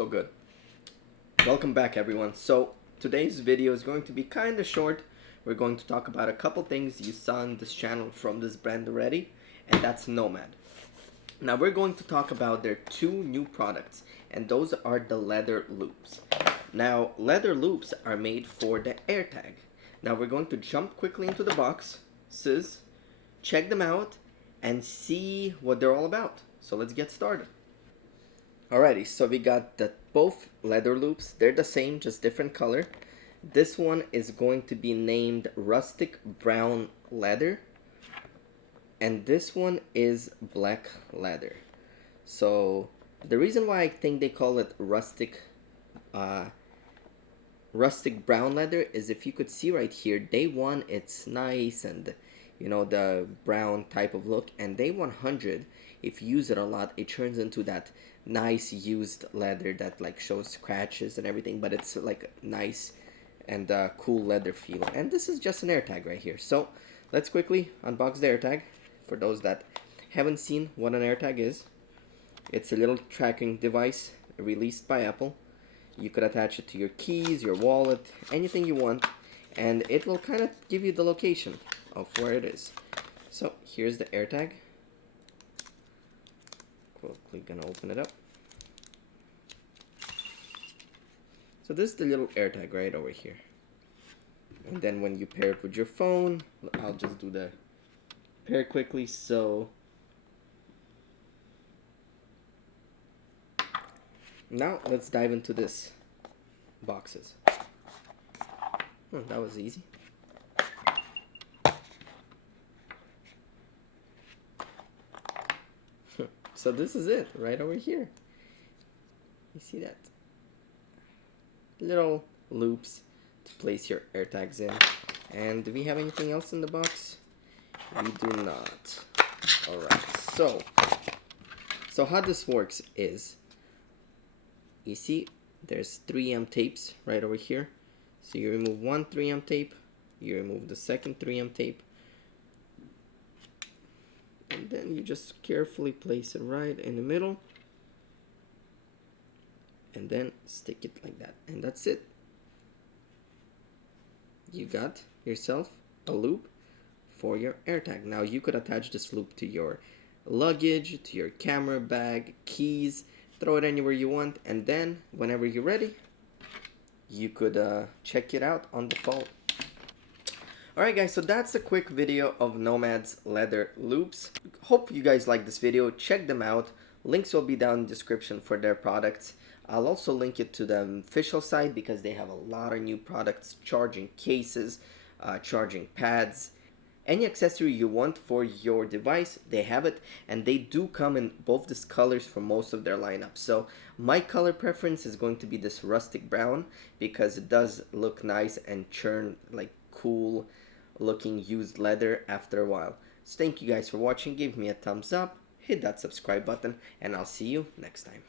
So good. Welcome back, everyone. So today's video is going to be kind of short. We're going to talk about a couple things you saw on this channel from this brand already, and that's NOMAD. Now we're going to talk about their two new products, and those are the leather loops. Now leather loops are made for the AirTag. Now we're going to jump quickly into the boxes, check them out, and see what they're all about. So let's get started. Alrighty, so we got both leather loops. They're the same, just different color. This one is going to be named Rustic Brown Leather, and this one is Black Leather. So the reason why I think they call it rustic brown leather is, if you could see right here, day one it's nice and the brown type of look, and day 100, if you use it a lot, it turns into that nice used leather that like shows scratches and everything, but it's like nice and cool leather feel. And this is just an AirTag right here. So let's quickly unbox the AirTag. For those that haven't seen what an AirTag is, it's a little tracking device released by Apple. You could attach it to your keys, your wallet, anything you want, and it will kind of give you the location of where it is. So here's the AirTag. Quickly gonna open it up. So this is the little AirTag right over here. And then when you pair it with your phone, I'll just do the pair quickly. So now let's dive into this boxes. Oh, that was easy. So this is it right over here. You see that? Little loops to place your AirTags in. And do we have anything else in the box? We do not. Alright, so how this works is, you see there's 3M tapes right over here. So you remove one 3M tape, you remove the second 3M tape, and then you just carefully place it right in the middle, and then stick it like that, and that's it. You got yourself a loop for your AirTag. Now you could attach this loop to your luggage, to your camera bag, keys, throw it anywhere you want, and then whenever you're ready, you could check it out on the phone. Alright guys, so that's a quick video of NOMAD's leather loops. Hope you guys like this video. Check them out. Links will be down in the description for their products. I'll also link it to the official site because they have a lot of new products, charging cases, charging pads. Any accessory you want for your device, they have it, and they do come in both these colors for most of their lineup. So my color preference is going to be this rustic brown because it does look nice and churn like cool looking used leather after a while. So thank you guys for watching. Give me a thumbs up, hit that subscribe button, and I'll see you next time.